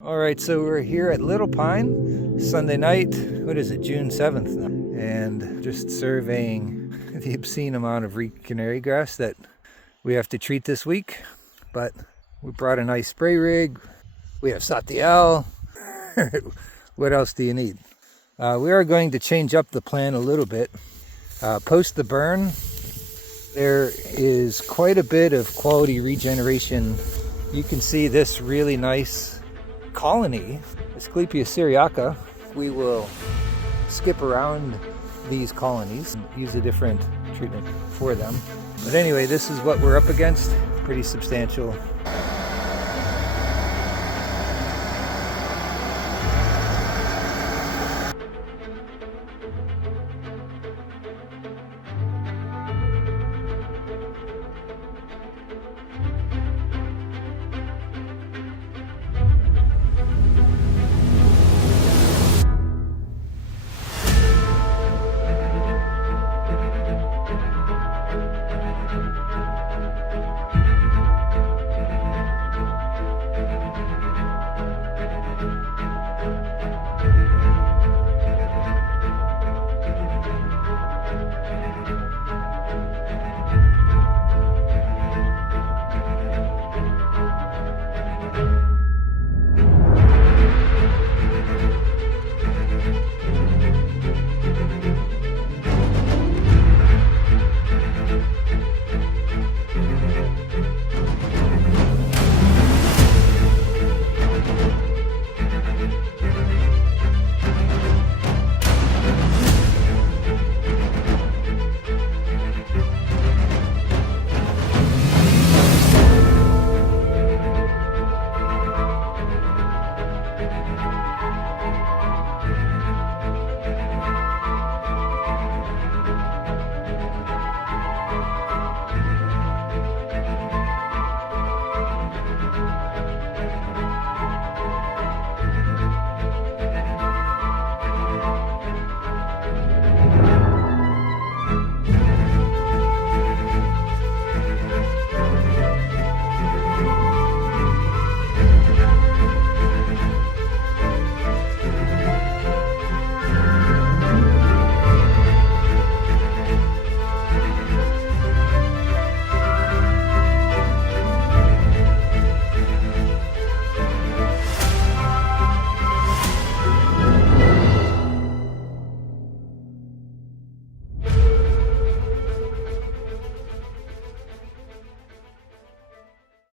All right, so we're here at Little Pine, Sunday night. What is it, June 7th now? And just surveying the obscene amount of canary grass that we have to treat this week. But we brought a nice spray rig. We have Satiel. What else do you need? We are going to change up the plan a little bit. Post the burn, there is quite a bit of quality regeneration. You can see this really nice colony, Asclepias syriaca. We will skip around these colonies and use a different treatment for them. But anyway, this is what we're up against. Pretty substantial.